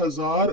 1000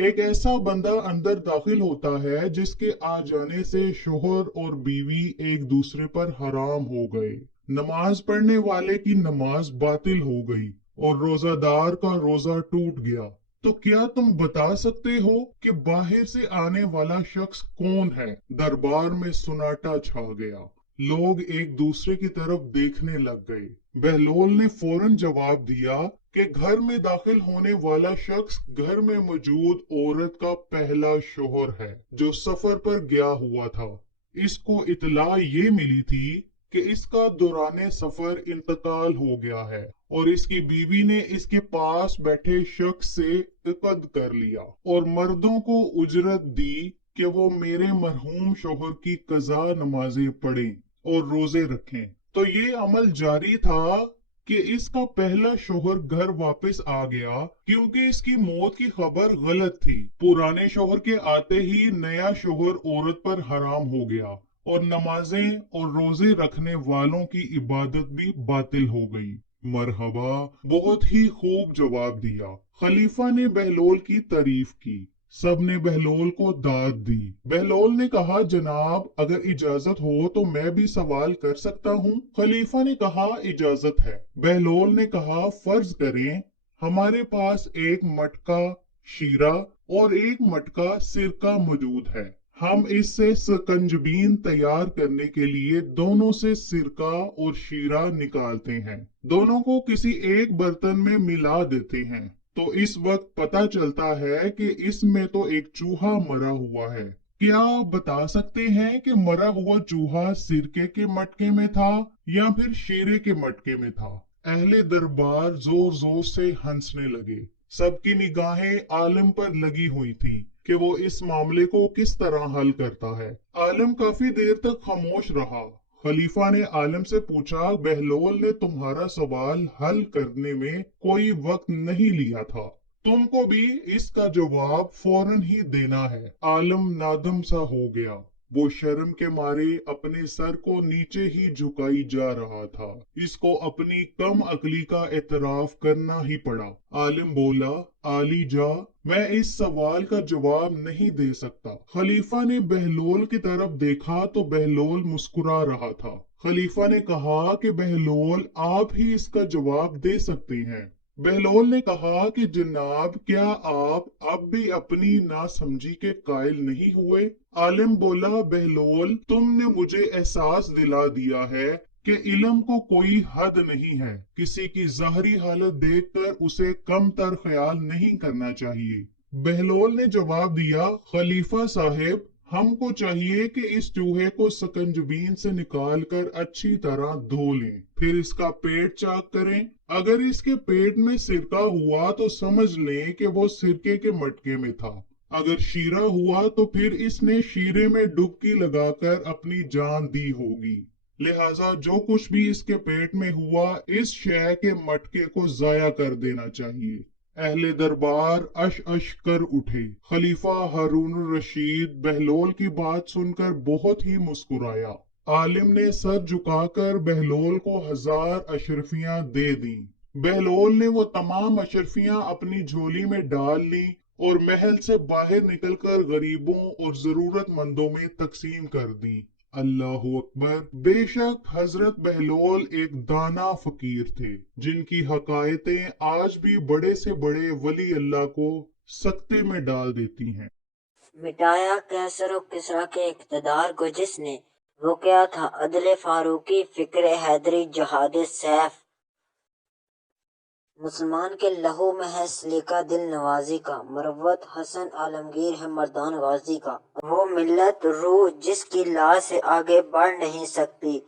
ایک ایسا بندہ اندر داخل ہوتا ہے جس کے آ جانے سے شوہر اور بیوی ایک دوسرے پر حرام ہو گئے، نماز پڑھنے والے کی نماز باطل ہو گئی اور روزہ دار کا روزہ ٹوٹ گیا۔ تو کیا تم بتا سکتے ہو کہ باہر سے آنے والا شخص کون ہے؟ دربار میں سناٹا چھا گیا، لوگ ایک دوسرے کی طرف دیکھنے لگ گئے۔ بہلول نے فوراً جواب دیا کہ گھر میں داخل ہونے والا شخص گھر میں موجود عورت کا پہلا شوہر ہے جو سفر پر گیا ہوا تھا۔ اس کو اطلاع یہ ملی تھی کہ اس کا دوران سفر انتقال ہو گیا ہے اور اس کی بیوی نے اس کے پاس بیٹھے شخص سے عقد کر لیا اور مردوں کو اجرت دی کہ وہ میرے مرحوم شوہر کی قضا نمازیں پڑھیں اور روزے رکھیں۔ تو یہ عمل جاری تھا کہ اس کا پہلا شوہر گھر واپس آ گیا کیونکہ اس کی موت کی خبر غلط تھی۔ پرانے شوہر کے آتے ہی نیا شوہر عورت پر حرام ہو گیا اور نمازیں اور روزے رکھنے والوں کی عبادت بھی باطل ہو گئی۔ مرحبا، بہت ہی خوب جواب دیا۔ خلیفہ نے بہلول کی تعریف کی، سب نے بہلول کو داد دی۔ بہلول نے کہا جناب اگر اجازت ہو تو میں بھی سوال کر سکتا ہوں؟ خلیفہ نے کہا اجازت ہے۔ بہلول نے کہا فرض کریں ہمارے پاس ایک مٹکا شیرہ اور ایک مٹکا سرکہ موجود ہے، ہم اس سے سکنجبین تیار کرنے کے لیے دونوں سے سرکہ اور شیرہ نکالتے ہیں، دونوں کو کسی ایک برتن میں ملا دیتے ہیں، تو اس وقت پتہ چلتا ہے کہ اس میں تو ایک چوہا مرا ہوا ہے۔ کیا آپ بتا سکتے ہیں کہ مرا ہوا چوہا سرکے کے مٹکے میں تھا یا پھر شیرے کے مٹکے میں تھا؟ اہل دربار زور زور سے ہنسنے لگے، سب کی نگاہیں عالم پر لگی ہوئی تھی کہ وہ اس معاملے کو کس طرح حل کرتا ہے۔ عالم کافی دیر تک خاموش رہا۔ خلیفہ نے عالم سے پوچھا بہلول نے تمہارا سوال حل کرنے میں کوئی وقت نہیں لیا تھا، تم کو بھی اس کا جواب فوراً ہی دینا ہے۔ عالم نادم سا ہو گیا، وہ شرم کے مارے اپنے سر کو نیچے ہی جھکائی جا رہا تھا، اس کو اپنی کم عقلی کا اعتراف کرنا ہی پڑا۔ عالم بولا عالی جا، میں اس سوال کا جواب نہیں دے سکتا۔ خلیفہ نے بہلول کی طرف دیکھا تو بہلول مسکرا رہا تھا۔ خلیفہ نے کہا کہ بہلول آپ ہی اس کا جواب دے سکتے ہیں۔ بہلول نے کہا کہ جناب کیا آپ اب بھی اپنی ناسمجھی کے قائل نہیں ہوئے؟ عالم بولا بہلول تم نے مجھے احساس دلا دیا ہے کہ علم کو کوئی حد نہیں ہے، کسی کی ظاہری حالت دیکھ کر اسے کم تر خیال نہیں کرنا چاہیے۔ بہلول نے جواب دیا خلیفہ صاحب ہم کو چاہیے کہ اس چوہے کو سکنجبین سے نکال کر اچھی طرح دھو لیں، پھر اس کا پیٹ چاک کریں، اگر اس کے پیٹ میں سرکہ ہوا تو سمجھ لیں کہ وہ سرکے کے مٹکے میں تھا، اگر شیرہ ہوا تو پھر اس نے شیرے میں ڈبکی لگا کر اپنی جان دی ہوگی، لہٰذا جو کچھ بھی اس کے پیٹ میں ہوا اس شے کے مٹکے کو ضائع کر دینا چاہیے۔ اہل دربار اش اش کر اٹھے۔ خلیفہ ہارون الرشید بہلول کی بات سن کر بہت ہی مسکرایا۔ عالم نے سر جھکا کر بہلول کو 1000 اشرفیاں دے دیں۔ بہلول نے وہ تمام اشرفیاں اپنی جھولی میں ڈال لیں اور محل سے باہر نکل کر غریبوں اور ضرورت مندوں میں تقسیم کر دیں۔ اللہ اکبر، بے شک حضرت بہلول ایک دانا فقیر تھے جن کی حکایتیں آج بھی بڑے سے بڑے ولی اللہ کو سکتے میں ڈال دیتی ہیں۔ مٹایا کیسر و کسریٰ کے اقتدار کو جس نے، وہ کیا تھا عدل فاروقی، فکر حیدری، جہاد سیف، مسلمان کے لہو میں ہے سلیقہ دل نوازی کا، مروت حسن عالمگیر ہے مردان غازی کا، وہ ملت روح جس کی لا سے آگے بڑھ نہیں سکتی،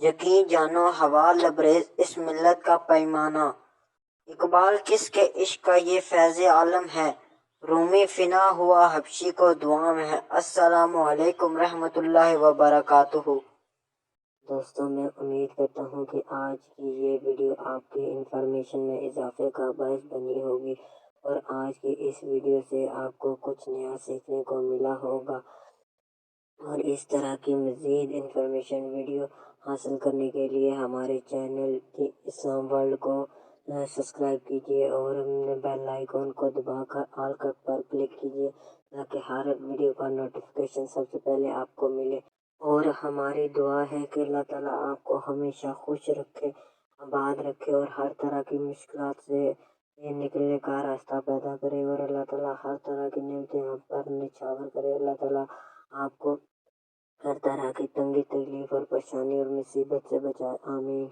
یقین جانو ہوا لبریز اس ملت کا پیمانہ، اقبال کس کے عشق کا یہ فیض عالم ہے، رومی فنا ہوا حبشی کو دعا میں ہے۔ السلام علیکم رحمۃ اللہ وبرکاتہ۔ دوستوں میں امید کرتا ہوں کہ آج کی یہ ویڈیو آپ کی انفارمیشن میں اضافے کا باعث بنی ہوگی اور آج کی اس ویڈیو سے آپ کو کچھ نیا سیکھنے کو ملا ہوگا، اور اس طرح کی مزید انفارمیشن ویڈیو حاصل کرنے کے لیے ہمارے چینل کی اسلام ورلڈ کو سبسکرائب کیجیے اور بیل آئیکن کو دبا کر آل پر کلک کیجیے تاکہ ہر ویڈیو کا نوٹیفیکیشن سب سے پہلے آپ کو ملے۔ اور ہماری دعا ہے کہ اللہ تعالیٰ آپ کو ہمیشہ خوش رکھے، آباد رکھے اور ہر طرح کی مشکلات سے نکلنے کا راستہ پیدا کرے، اور اللہ تعالیٰ ہر طرح کی نعمتیں آپ پر نچھاور کرے۔ اللہ تعالیٰ آپ کو ہر طرح کی تنگی تکلیف اور پریشانی اور مصیبت سے بچائے، آمین۔